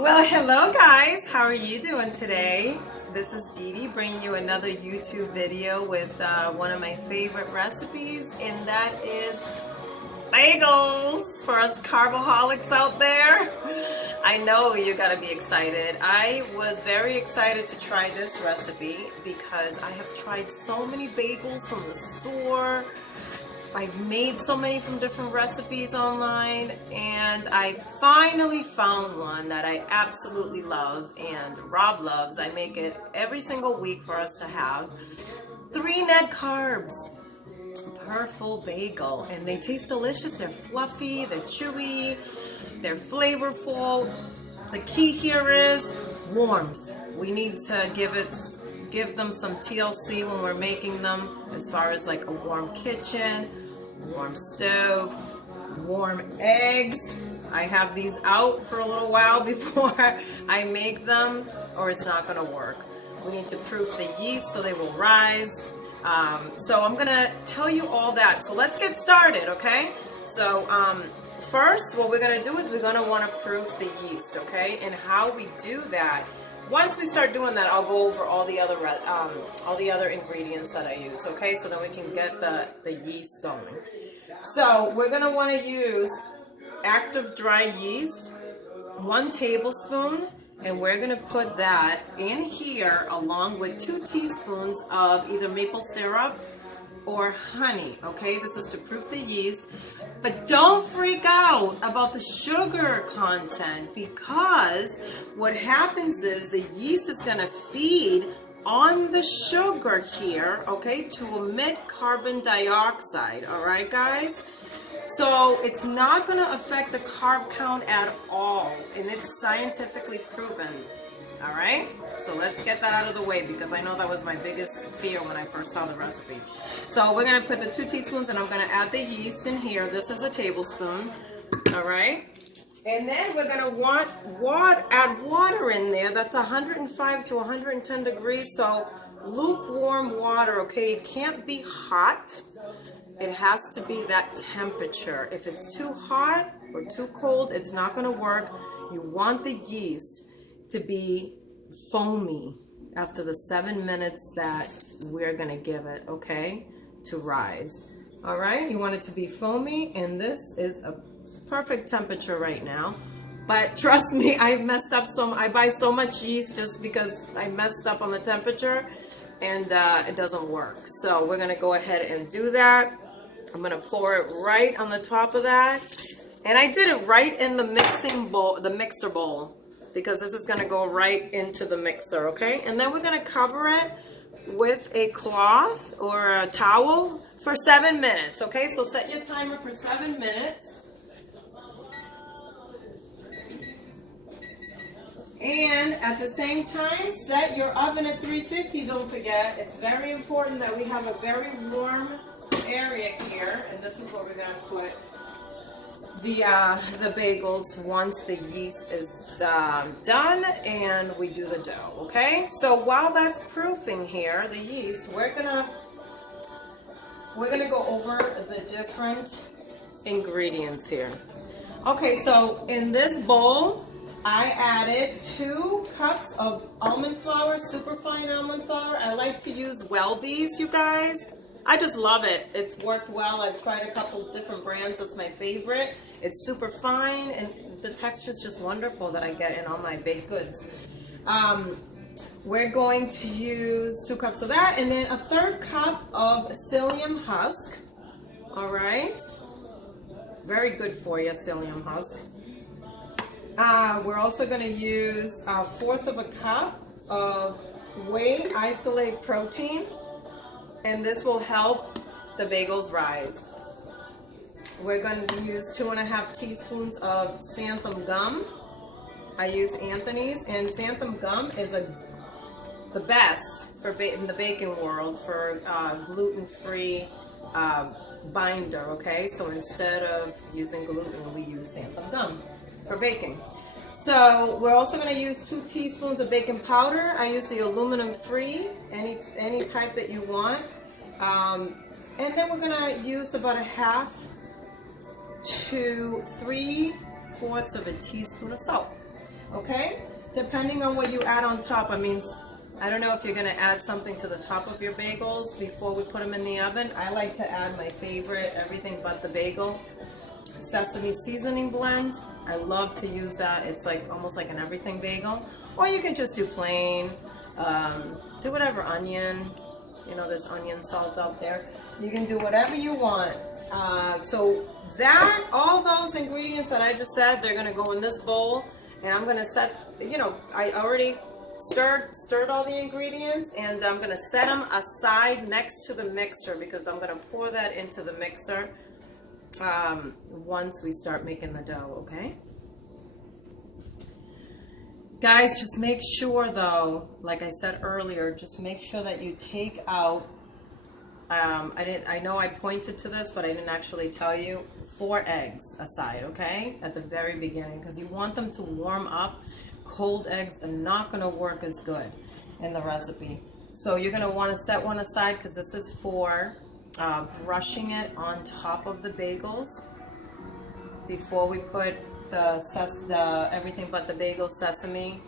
Well, hello guys, how are you doing today? This is Dee Dee bringing you another YouTube video with one of my favorite recipes, and that is bagels for us carboholics out there. I know you gotta be excited. I was very excited to try this recipe because I have tried so many bagels from the store. I've made so many from different recipes online, and I finally found one that I absolutely love and Rob loves. I make it every single week for us to have. 3 net carbs per full bagel, and they taste delicious. They're fluffy, they're chewy, they're flavorful. The key here is warmth. We need to give them some TLC when we're making them, as far as like a warm kitchen, warm stove, warm eggs. I have these out for a little while before I make them, or it's not going to work. We need to proof the yeast so they will rise. So I'm going to tell you all that. So let's get started, okay? So first, what we're going to do is we're going to want to proof the yeast, okay? And how we do that. Once we start doing that, I'll go over all the other ingredients that I use, okay? So then we can get the yeast going. So we're gonna want to use active dry yeast, 1 tablespoon, and we're gonna put that in here along with 2 teaspoons of either maple syrup or honey, okay? This is to proof the yeast. But don't freak out about the sugar content, because what happens is the yeast is going to feed on the sugar here, okay, to emit carbon dioxide, all right, guys? So it's not going to affect the carb count at all, and it's scientifically proven, all right? So let's get that out of the way, because I know that was my biggest fear when I first saw the recipe. So we're going to put the 2 teaspoons, and I'm going to add the yeast in here. This is a tablespoon, all right? And then we're going to add water in there. That's 105 to 110 degrees, so lukewarm water, okay? It can't be hot. It has to be that temperature. If it's too hot or too cold, it's not going to work. You want the yeast to be foamy after the 7 minutes that we're going to give it, okay, to rise. All right, you want it to be foamy, and this is a perfect temperature right now. But trust me, I've messed up I buy so much yeast just because I messed up on the temperature, and it doesn't work. So we're going to go ahead and do that. I'm going to pour it right on the top of that, and I did it right in the mixer bowl, because this is going to go right into the mixer, okay? And then we're going to cover it with a cloth or a towel for 7 minutes, okay? So set your timer for 7 minutes. And at the same time, set your oven at 350, don't forget. It's very important that we have a very warm area here, and this is where we're going to put the bagels once the yeast is done and we do the dough, okay? So while that's proofing here, the yeast, we're gonna go over the different ingredients here. Okay, so in this bowl, I added 2 cups of almond flour, superfine almond flour. I like to use Welby's, you guys. I just love it. It's worked well. I've tried a couple different brands. That's my favorite. It's super fine, and the texture is just wonderful that I get in all my baked goods. We're going to use 2 cups of that, and then a 1/3 cup of psyllium husk. All right. Very good for you, psyllium husk. We're also going to use 1/4 of a cup of whey isolate protein, and this will help the bagels rise. We're going to use 2½ teaspoons of xanthum gum. I use Anthony's, and xanthum gum is the best in the baking world for gluten-free binder, okay? So instead of using gluten, we use xanthum gum for baking. So we're also going to use 2 teaspoons of baking powder. I use the aluminum-free, any type that you want. And then we're going to use about 1/2 to 3/4 of a teaspoon of salt. okay? Depending on what you add on top. I mean, I don't know if you're gonna add something to the top of your bagels before we put them in the oven. I like to add my favorite, everything but the bagel, sesame seasoning blend. I love to use that. It's like almost like an everything bagel. Or you can just do plain, do whatever, onion. You know, there's onion salt out there. You can do whatever you want. So that, all those ingredients that I just said, they're gonna go in this bowl, and I'm gonna set, you know, I already stirred all the ingredients, and I'm gonna set them aside next to the mixer because I'm gonna pour that into the mixer once we start making the dough, okay? Guys, just make sure though, like I said earlier, just make sure that you take out, I know I pointed to this, but I didn't actually tell you, 4 eggs aside, okay? At the very beginning, because you want them to warm up. Cold eggs are not gonna work as good in the recipe. So you're gonna wanna set one aside because this is for brushing it on top of the bagels before we put the everything but the bagel sesame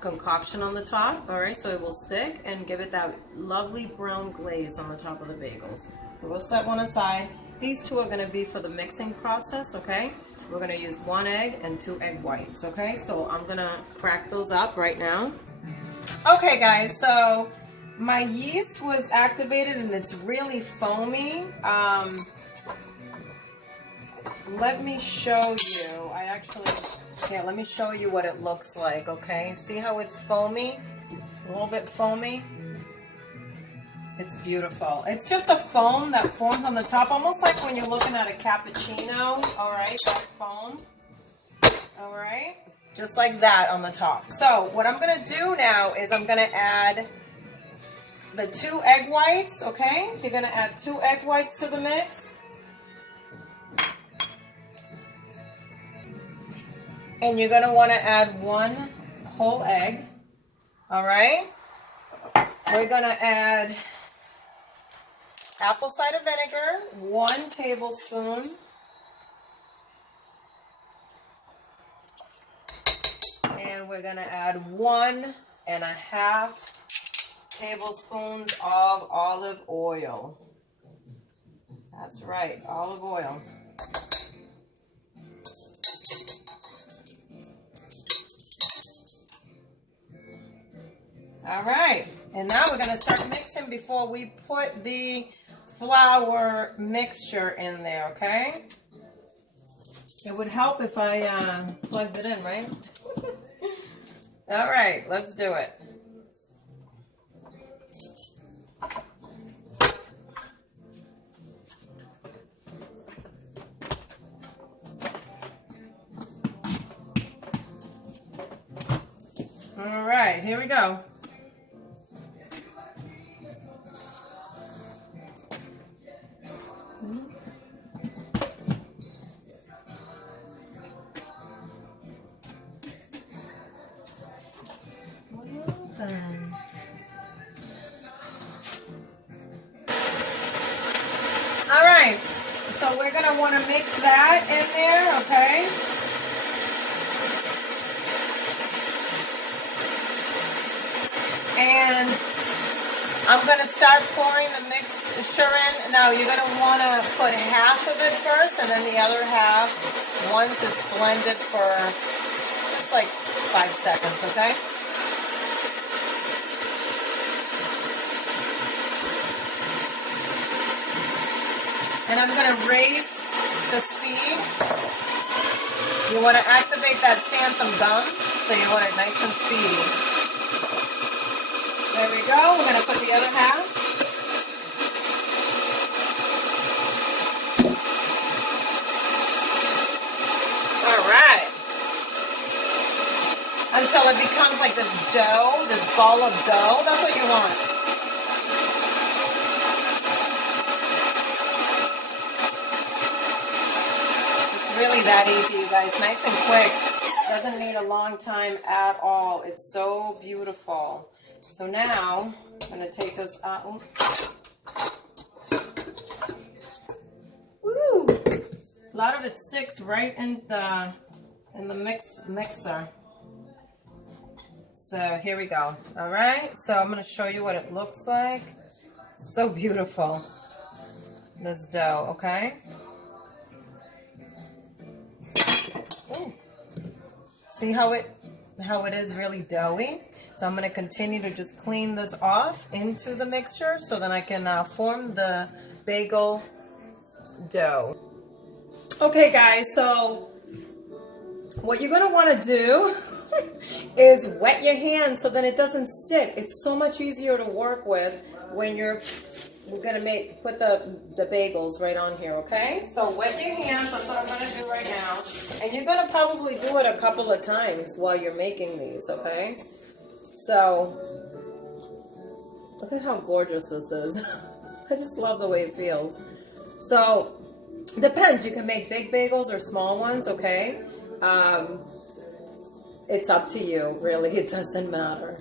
concoction on the top. All right, so it will stick and give it that lovely brown glaze on the top of the bagels. So we'll set one aside. These two are going to be for the mixing process, okay? We're going to use 1 egg and 2 egg whites, okay? So I'm going to crack those up right now. Okay, guys, so my yeast was activated and it's really foamy. Let me show you. Here, let me show you what it looks like, okay? See how it's foamy? A little bit foamy. It's beautiful. It's just a foam that forms on the top, almost like when you're looking at a cappuccino, all right? That foam, all right? Just like that on the top. So what I'm gonna do now is I'm gonna add the 2 egg whites, okay? You're gonna add 2 egg whites to the mix. And you're going to want to add 1 whole egg, all right? We're going to add apple cider vinegar, 1 tablespoon. And we're going to add 1.5 tablespoons of olive oil. That's right, olive oil. All right, and now we're going to start mixing before we put the flour mixture in there, okay? It would help if I plugged it in, right? All right, let's do it. All right, here we go. All right, so we're going to want to mix that in there, okay? And I'm going to start pouring the mixture in. Now, you're going to want to put half of it first and then the other half once it's blended for just like 5 seconds, okay? And I'm going to raise the speed. You want to activate that xanthum gum, so you want it nice and speedy. There we go. We're going to put the other half. All right. Until it becomes like this dough, this ball of dough. That's what you want. Really that easy, you guys. Nice and quick. Doesn't need a long time at all. It's so beautiful. So now I'm going to take this out. Woo! A lot of it sticks right in the mixer. So here we go. All right, so I'm going to show you what it looks like. So beautiful, this dough, okay? Ooh. See how it is really doughy? So I'm going to continue to just clean this off into the mixture so then I can form the bagel dough. Okay guys, so what you're going to want to do is wet your hands so then it doesn't stick. It's so much easier to work with when we're gonna put the bagels right on here, okay? So wet your hands, that's what I'm gonna do right now. And you're gonna probably do it a couple of times while you're making these, okay? So, look at how gorgeous this is. I just love the way it feels. So, depends, you can make big bagels or small ones, okay? It's up to you, really, it doesn't matter.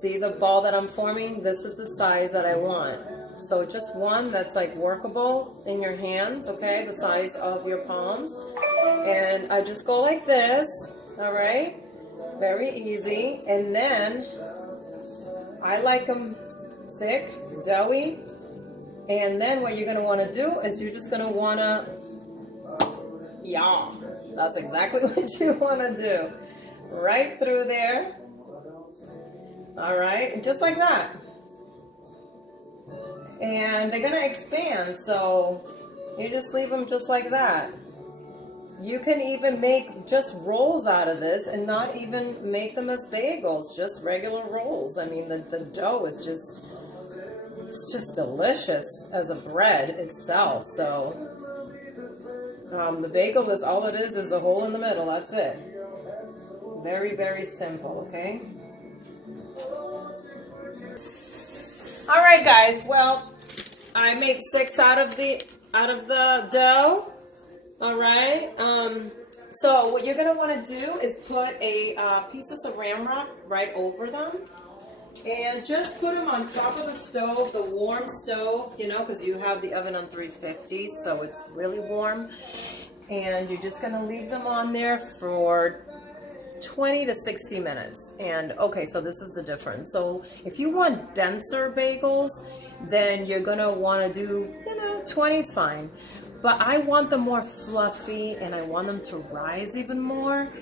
See the ball that I'm forming? This is the size that I want. So just one that's like workable in your hands, okay? The size of your palms. And I just go like this, all right? Very easy. And then I like them thick, doughy. And then what you're gonna wanna do is you're just gonna wanna, yeah, that's exactly what you wanna do. Right through there. All right, and just like that. And they're gonna expand, so you just leave them just like that. You can even make just rolls out of this and not even make them as bagels, just regular rolls. I mean, the dough is it's just delicious as a bread itself. So the bagel is all it is the hole in the middle, that's it. Very, very simple, okay? All right, guys. Well, I made 6 out of the dough. All right. So what you're gonna want to do is put a piece of saran wrap right over them, and just put them on top of the stove, the warm stove, you know, because you have the oven on 350, so it's really warm. And you're just gonna leave them on there for 20 to 60 minutes. And okay, so this is the difference. So if you want denser bagels, then you're gonna want to do, 20 is fine. But I want them more fluffy and I want them to rise even more.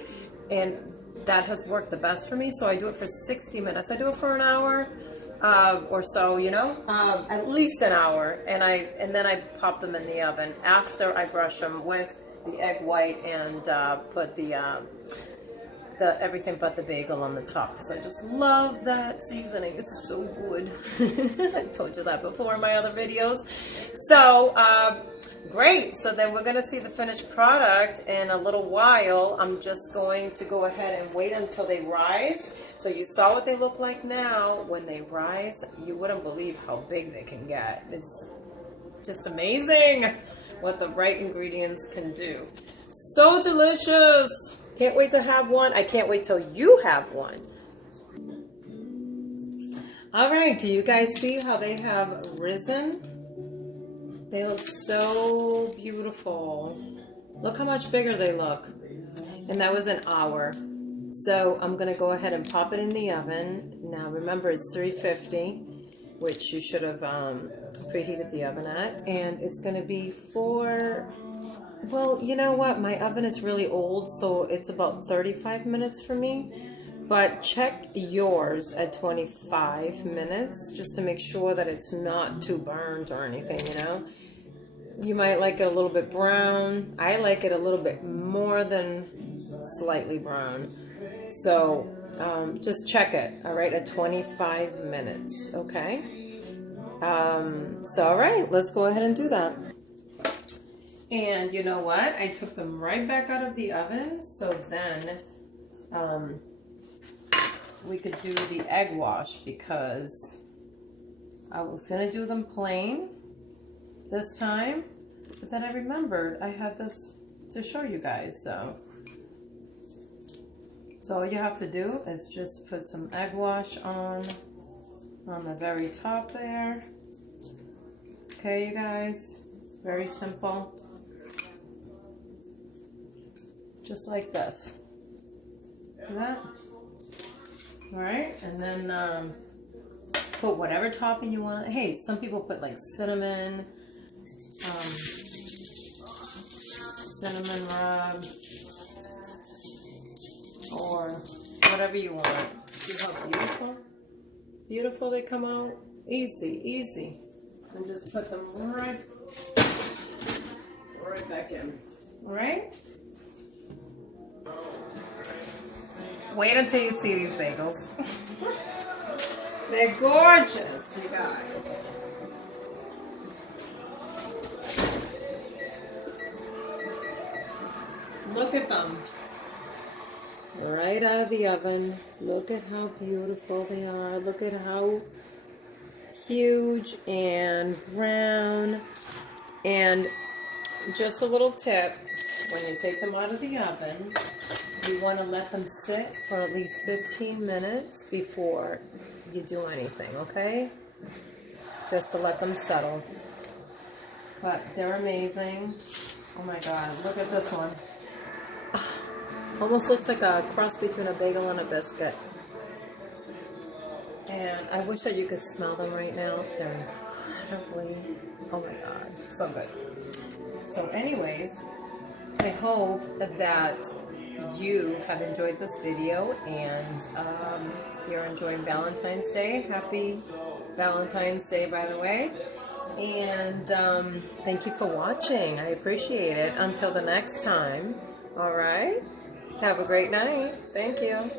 And that has worked the best for me. So I do it for 60 minutes. I do it for an hour or so, at least an hour. And then I pop them in the oven after I brush them with the egg white and put the everything but the bagel on the top, because I just love that seasoning. It's so good. I told you that before in my other videos. So great. So then we're going to see the finished product in a little while. I'm just going to go ahead and wait until they rise. So you saw what they look like now. When they rise, you wouldn't believe how big they can get. It's just amazing what the right ingredients can do. So delicious. Can't wait to have one. I can't wait till you have one. All right, do you guys see how they have risen? They look so beautiful. Look how much bigger they look. And that was an hour. So I'm gonna go ahead and pop it in the oven. Now remember, it's 350, which you should have preheated the oven at. And it's gonna be well, you know what? My oven is really old, so it's about 35 minutes for me. But check yours at 25 minutes, just to make sure that it's not too burnt or anything, You might like it a little bit brown. I like it a little bit more than slightly brown. So just check it, all right, at 25 minutes, okay? So, all right, let's go ahead and do that. And you know what? I took them right back out of the oven, so then we could do the egg wash, because I was going to do them plain this time, but then I remembered I had this to show you guys. So all you have to do is just put some egg wash on the very top there. Okay, you guys, very simple. Just like this. See that? All right, and then put whatever topping you want. Hey, some people put like cinnamon rub, or whatever you want. See how beautiful they come out? Easy, easy. And just put them right back in. All right? Wait until you see these bagels. They're gorgeous, you guys. Look at them. Right out of the oven. Look at how beautiful they are. Look at how huge and brown. And just a little tip, when you take them out of the oven, you want to let them sit for at least 15 minutes before you do anything, okay? Just to let them settle. But they're amazing. Oh my God, look at this one. Almost looks like a cross between a bagel and a biscuit. And I wish that you could smell them right now. They're incredibly, oh my God, so good. So anyways, I hope that you have enjoyed this video and you're enjoying Valentine's Day. Happy Valentine's Day, by the way. And thank you for watching. I appreciate it. Until the next time, all right? Have a great night. Thank you.